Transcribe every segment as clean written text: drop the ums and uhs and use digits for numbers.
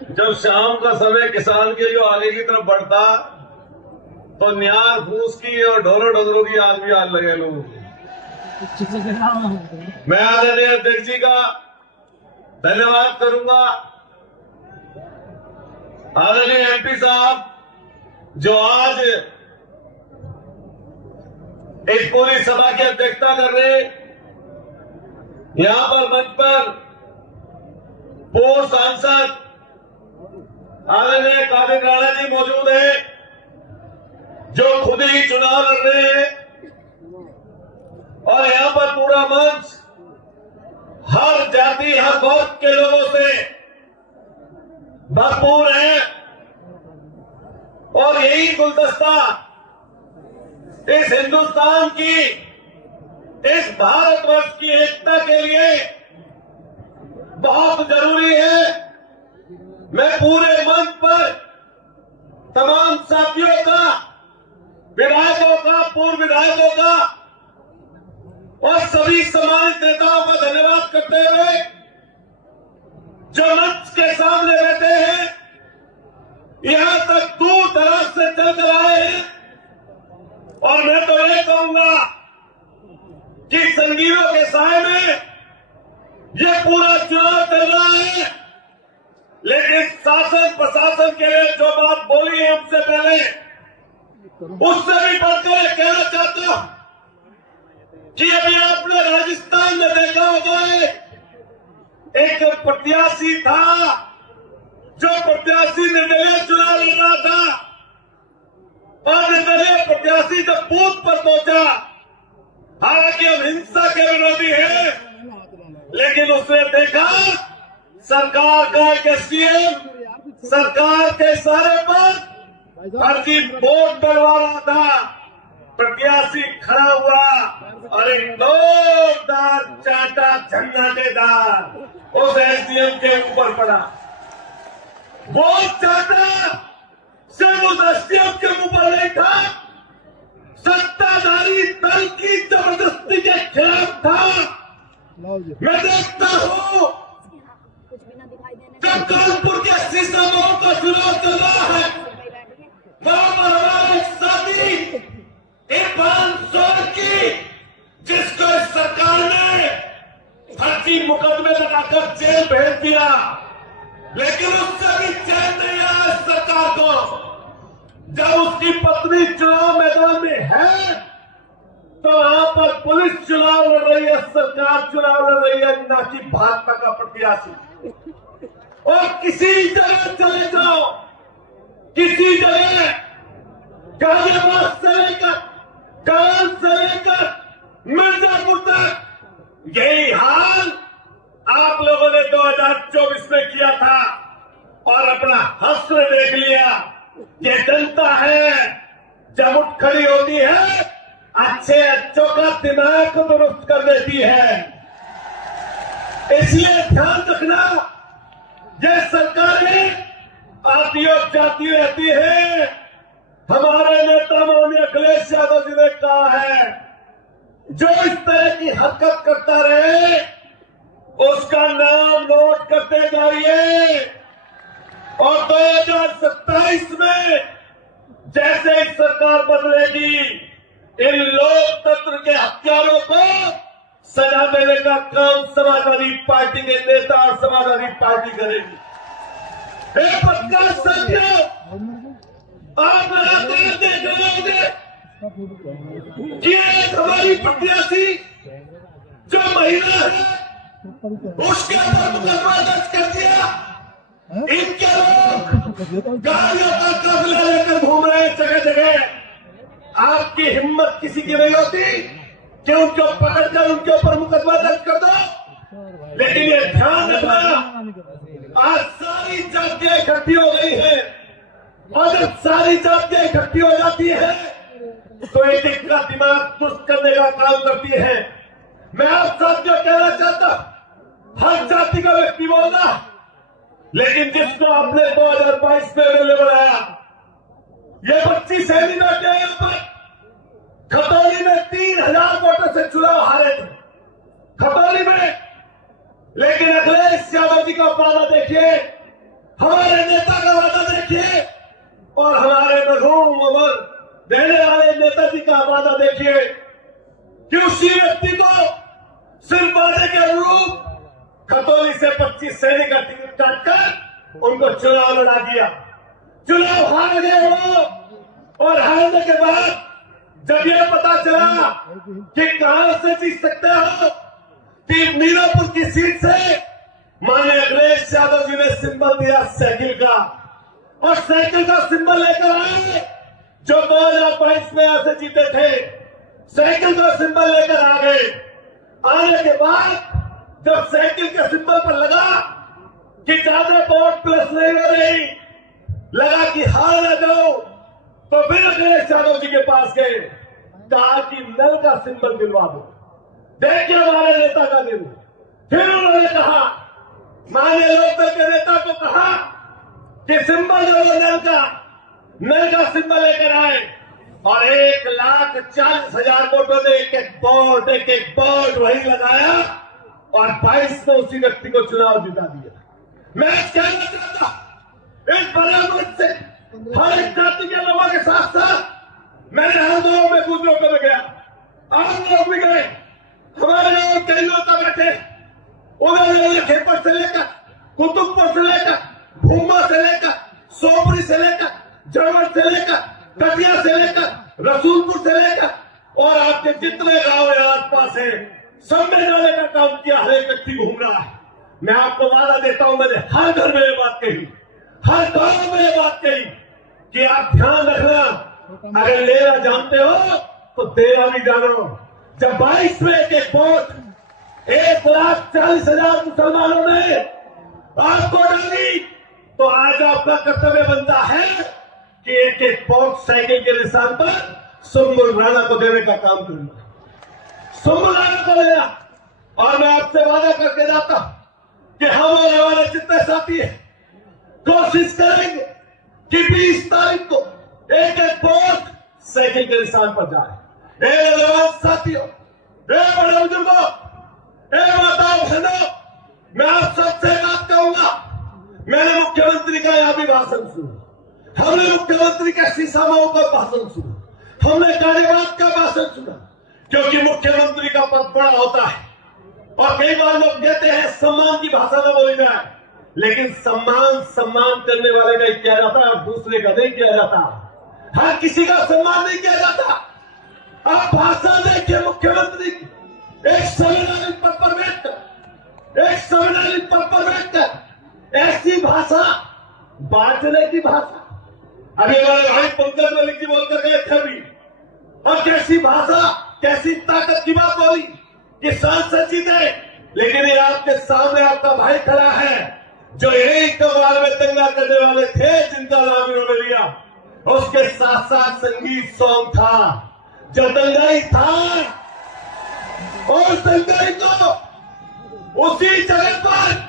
जब शाम का समय किसान के जो आगे की तरफ बढ़ता तो न्यार फूस की और ढोलो डोगरों की याद भी आने लगे लोगों को। मैं आदरणीय अध्यक्ष जी का धन्यवाद करूंगा। आदरणीय एमपी साहब जो आज इस पूरी सभा की अध्यक्षता कर रहे, यहां पर मंच पर पूर्व सांसद आदरणीय कादिर राणा जी मौजूद है, जो खुद ही चुनाव लड़ रहे हैं, और यहां पर पूरा मंच हर जाति हर वर्ग के लोगों से भरपूर है। और यही गुलदस्ता इस हिंदुस्तान की, इस भारतवर्ष की एकता के लिए बहुत जरूरी है। मैं पूरे मंच पर तमाम साथियों का, विधायकों का, पूर्व विधायकों का और सभी सम्मानित नेताओं का धन्यवाद करते हुए जो मंच के सामने बैठे हैं, यहां तक दूर दराज से चल कर आए हैं। और मैं तो ये कहूंगा कि संगीनों के साए में ये पूरा चुनाव चल रहा है, लेकिन शासन प्रशासन के लिए जो बात बोली है उससे पहले, उससे भी बढ़कर कहना चाहता हूं कि अभी आपने राजस्थान में देखा होगा, एक प्रत्याशी था जो प्रत्याशी निर्दलीय चुनाव लड़ रहा था, और निर्दलीय प्रत्याशी जब बूथ पर पहुंचा, हालांकि हम हिंसा के विरोधी हैं, लेकिन उसने देखा सरकार का एक एसडीएम सरकार के सारे पर फर्जी वोट डलवा रहा था। प्रत्याशी खड़ा हुआ और एक जोरदार चाटा झन्नाटेदार उस एसडीएम के ऊपर पड़ा। वो चाटा सिर्फ उस एसडीएम के ऊपर नहीं था, सत्ताधारी दल की जबरदस्ती के खिलाफ था। मैं देखता हूं जब कानपुर के शीशमऊ का चुनाव चल रहा है, वहां पर हमारा एक साथी इरफान सोलंकी, जिसको इस सरकार ने फर्जी मुकदमे लगाकर जेल भेज दिया, लेकिन उससे भी चैन नहीं आया इस सरकार को। जब उसकी पत्नी चुनाव मैदान में है तो वहां पर पुलिस चुनाव लड़ रही है, सरकार चुनाव लड़ रही है, ना कि भाजपा का प्रत्याशी। और किसी जगह चले जाओ, किसी जगह गाजियाबाद से लेकर कान से लेकर मिर्जापुर तक यही हाल आप लोगों ने 2024 में किया था और अपना हश्र देख लिया। ये जनता है जब उठ खड़ी होती है, अच्छे अच्छों का दिमाग को दुरुस्त कर देती है। इसलिए ध्यान रखना, ये सरकारें आती और जाती रहती है। हमारे नेता माननीय अखिलेश यादव जी ने कहा है, जो इस तरह की हरकत करता रहे उसका नाम नोट करते जाइए। और 2027 में जैसे ही सरकार बदलेगी, इन लोकतंत्र के हत्यारों को सजा देने का काम समाजवादी पार्टी के नेता और समाजवादी पार्टी करेगी। पत्रकार साथियों, आप लगातार देख रहे होंगे कि एक हमारी प्रत्याशी जो महिला है, उसके ऊपर मुकदमा दर्ज कर दिया। इनके लोग गाड़ियों का काफिला लेकर घूम रहे हैं जगह जगह। आपकी हिम्मत किसी की नहीं होती कि उनको पकड़कर उनके ऊपर मुकदमा दर्ज कर दो। लेकिन ये ध्यान रखना, आज सारी जातियां इकट्ठी हो गई है, और जब सारी जातियां इकट्ठी हो जाती है तो एक एक का दिमाग दुरुस्त करने का काम करती है। मैं आप साथियों कहना चाहता हूं, हर जाति का व्यक्ति बोलना, लेकिन जिसको आपने 2022 में एमएलए बनाया, ये बच्ची सैनी बैठे हैं यहाँ पर, खतौली में 3000 वोटों से चुनाव हारे थे, खतौली में। लेकिन अखिलेश यादव जी का पाला देखिए, हमारे उम्र देने वाले नेताजी का वादा देखिए कि उसी व्यक्ति को सिर्फ वादे के अनुरूप खतौली से 25 सैनिक का टिकट काटकर उनको चुनाव लड़ा दिया। चुनाव हार गए वो, और हारने के बाद जब यह पता चला कि कहां से जीत सकते हो, कि मीरापुर की सीट से माननीय अखिलेश यादव जी ने सिंबल दिया साइकिल का, और साइकिल का सिंबल लेकर आए जो 2022 में यहां से जीते थे। साइकिल का सिंबल लेकर आ गए। आने के बाद जब साइकिल के सिंबल पर लगा कि ज्यादा वोट प्लस नहीं हो रही, लगा कि हार ना जाओ, तो फिर अखिलेश यादव जी के पास गए, कहा कि नल का सिंबल दिलवा दो, देखिए हमारे नेता का दिल। फिर उन्होंने कहा, माननीय लोकदल के नेता को कहा कि सिंबल जो नल का सिंबल लेकर आए, और 1,40,000 वोटों ने एक एक बोर्ड वही लगाया, और 22 में उसी व्यक्ति को चुनाव जिता दिया। मैं कहना चाहता इस बड़े मुल्क से हर एक जाति के लोगों के साथ साथ मैंने हर गांव में गुजरों में गया, आम लोग भी गए, हमारे गांव कई लोग बैठे, उन्होंने खेपर से लेकर कुतुबपुर से लेकर भूमा से लेकर सोपरी से लेकर जड़वट से लेकर कटिया से लेकर रसूलपुर से लेकर और आपके जितने गांव है आसपास है, सब में जाने का काम किया। हर एक व्यक्ति घूम रहा है। मैं आपको वादा देता हूं, मैंने हर घर में ये बात कही, हर गांव में ये बात कही कि आप ध्यान रखना, अगर लेना जानते हो तो देना भी जानो। जब 22 में एक वोट 1,40,000 मुसलमानों ने आपको डाली, तो आज आपका कर्तव्य बनता है कि एक एक वोट साइकिल के निशान पर सुम्बुल राणा को देने का काम करना, सुम्बुल राणा को देना। और मैं आपसे वादा करके जाता कि हम और हमारे जितने साथी हैं कोशिश करेंगे कि 20 तारीख को एक एक वोट साइकिल के निशान पर जाए। साथियों, बड़े बुजुर्गों, माताओं बहनों, मैं आप सबसे बात कहूंगा। मैंने मुख्यमंत्री का यहां भी भाषण सुना, हमने मुख्यमंत्री का शीशामाओं का भाषण सुना, हमने कार्यवाद का भाषण सुना, क्योंकि मुख्यमंत्री का पद बड़ा होता है और कई बार लोग कहते हैं सम्मान की भाषा में बोली जाए, लेकिन सम्मान करने वाले का ही किया जाता है और दूसरे का नहीं किया जाता। हर किसी का सम्मान नहीं किया जाता। आप भाषा देखिए मुख्यमंत्री की, एक संवैधानिक पद पर बैठकर ऐसी भाषा, बांटने की भाषा। अभी हमारे भाई पंकज मलिक जी बोलकर गए थे अभी, और कैसी भाषा, कैसी ताकत की बात बोली कि सांसद जीते, लेकिन ये आपके सामने आपका भाई खड़ा है जो यही कमाल में दंगा करने वाले थे, जिनका नाम इन्होंने लिया। उसके साथ साथ संगीत सॉन्ग था जो दंगाई था, और दंगाई को उसी जगह पर,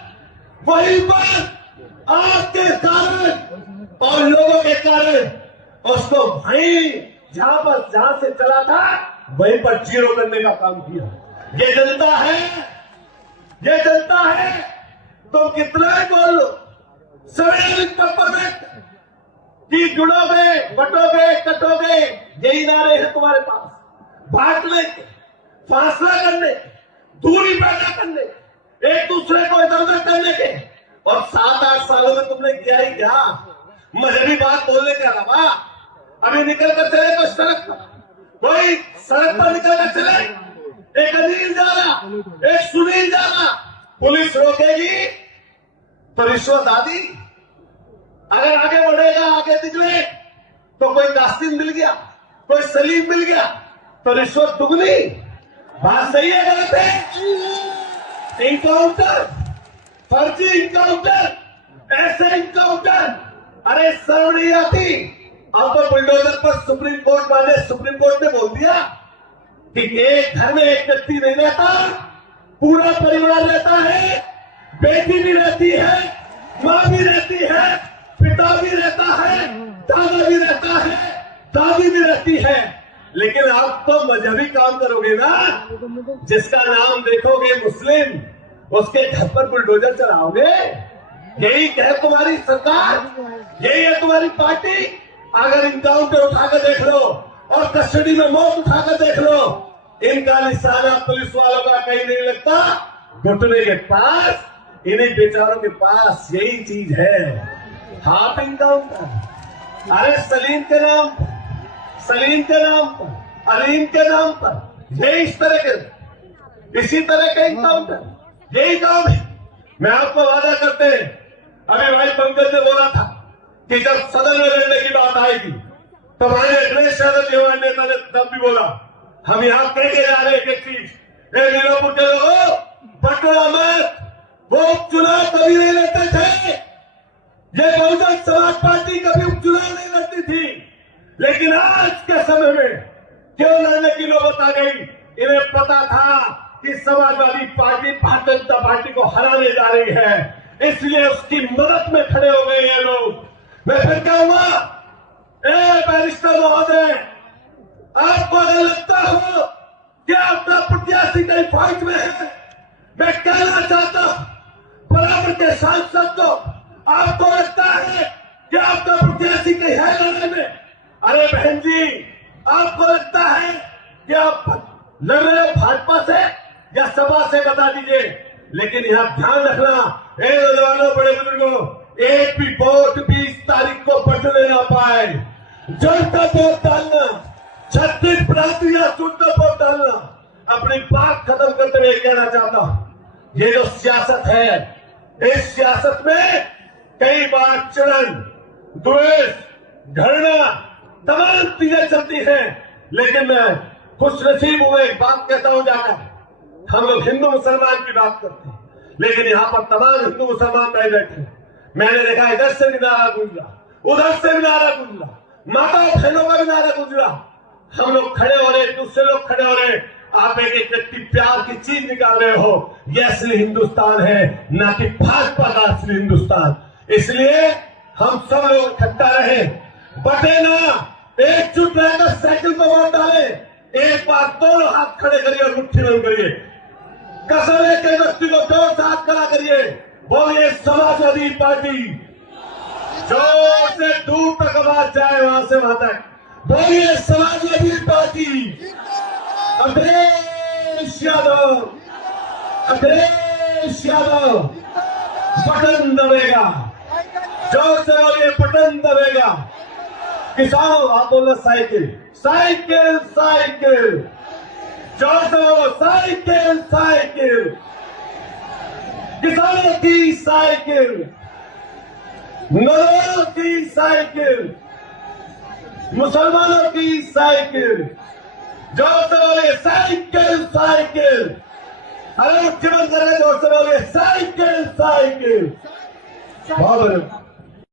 वहीं पर आपके कारण और लोगों के कारण उसको वहीं जहां से चला था वहीं पर जीरो करने का काम किया। ये जनता है, ये जनता है। तुम कितना ही बोल लो, संवैधानिक पद पर बैठ कि जुड़ोगे, बटोगे, कटोगे, यही नारे हैं तुम्हारे पास। बांटने के, फासला करने, दूरी पैदा करने, एक दूसरे को इधर उधर करने के, और 7-8 सालों में तुमने किया ही क्या? मजहबी बात बोलने के अलावा अभी निकल कर चले कोई सड़क पर निकल कर चले, एक अनिल जा रहा, एक सुनील जा रहा, पुलिस रोकेगी तो रिश्वत आदि। अगर आगे बढ़ेगा, आगे निकले तो कोई कासिम मिल गया, कोई सलीम मिल गया तो रिश्वत दुगनी। बात सही है गलत है? इनकाउंटर, फर्जी इनकाउंटर, ऐसे इनकाउंटर, अरे शर्म नहीं आती। अब तो बुलडोजर पर सुप्रीम कोर्ट ने बोल दिया कि एक घर में एक व्यक्ति नहीं रहता, पूरा परिवार रहता है, बेटी भी रहती है, माँ भी रहती है, पिता भी रहता है, दादा भी रहता है, दादी भी रहती है। लेकिन आप तो मजहबी काम करोगे ना, जिसका नाम देखोगे मुस्लिम, उसके घर पर बुलडोजर चलाओगे। यही है तुम्हारी सरकार, यही है तुम्हारी पार्टी, अगर इनकाउंटर उठाकर देख लो और कस्टडी में मौत उठाकर देख लो, इनका निशाना पुलिस वालों का कहीं नहीं लगता, घुटने के पास, इन्हीं बेचारों के पास यही चीज है, हाफ इनकाउंटर। अरे सलीम के नाम पर, अलीम के नाम पर ये इस तरह के, इसी तरह के इनकाउंटर, यही काम है। मैं आपको वादा करते हैं, अभी भाई पंकज ने बोला था कि जब सदन में लड़ने की बात आएगी तो हमारे अखिलेश यादव नेता ने तब भी बोला, हम यहाँ कह के जा रहे हैं एक चीज, मीरापुर के लोगों, पटना मत, वो उपचुनाव कभी नहीं लड़ते थे, ये बहुजन समाज पार्टी कभी उपचुनाव नहीं लड़ती थी, लेकिन आज के समय में क्यों लड़ने की नौबत आ गई? इन्हें पता था कि समाजवादी पार्टी भारतीय जनता पार्टी को हराने जा रही है, इसलिए उसकी मदद में खड़े हो गए ये लोग। मैं फिर कहूंगा, बैरिस्टर महोदय, आपको अगर लगता हो कि आपका प्रत्याशी कहीं फाइट में है, मैं कहना चाहता हूं बराबर के सांसद को, आपको लगता है कि आपका प्रत्याशी कहीं है लड़ने में, अरे बहन जी, आपको लगता है कि आप लड़ रहे हो भाजपा से या सपा से, बता दीजिए। लेकिन यहां ध्यान रखना, नौजवानों, बड़े बुजुर्गों, एक भी वोट 20 तारीख को बटने ना पाए, जनता वोट डालना, 36 प्रांतीय या शुद्ध वोट डालना। अपनी बात खत्म करते हुए कहना चाहता हूं, ये जो सियासत है, इस सियासत में कई बार चलन, द्वेष, घृणा, तमाम चीजें चलती हैं, लेकिन मैं खुशनसीब हूं, एक बात कहता हूं जाकर, हम लोग हिंदू मुसलमान की बात करते हैं, लेकिन यहाँ पर तमाम हिंदू मुसलमान नहीं बैठे। मैंने देखा इधर से भी नारा गूंजा, उधर से भी नारा गूंजा, माता बहनों का भी नारा गूंजा, हम लोग खड़े हो रहे, दूसरे लोग खड़े हो रहे, आप एक एक व्यक्ति प्यार की चीज निकाल रहे हो, ये असली हिंदुस्तान है, ना कि भाजपा का असली हिंदुस्तान। इसलिए हम सब लोग इकट्ठा रहे, बटे ना, एकजुट रहकर साइकिल को वोट डाले, एक बार दोनों हाथ खड़े करिए और मुट्ठी बंद करिए, कसम एक व्यक्ति को जोर से हाथ खड़ा करिए, बोलिए समाजवादी पार्टी, जोर से दूर तक आवाज जाए, वहां से वहां तक बोलिए समाजवादी पार्टी, अखिलेश यादव, अखिलेश यादव, बटन दबेगा, जोर से बोलिए बटन दबेगा। किसानों, आप बोलो साइकिल, साइकिल, साइकिल, जोर से बोलो साइकिल, साइकिल, किसानों की साइकिल, नौजवानों की साइकिल, मुसलमानों की साइकिल, जोर से बोलिए साइकिल, साइकिल, अरे उठ के बंद कर रहे, जोर से बोलिए साइकिल, साइकिल। बहुत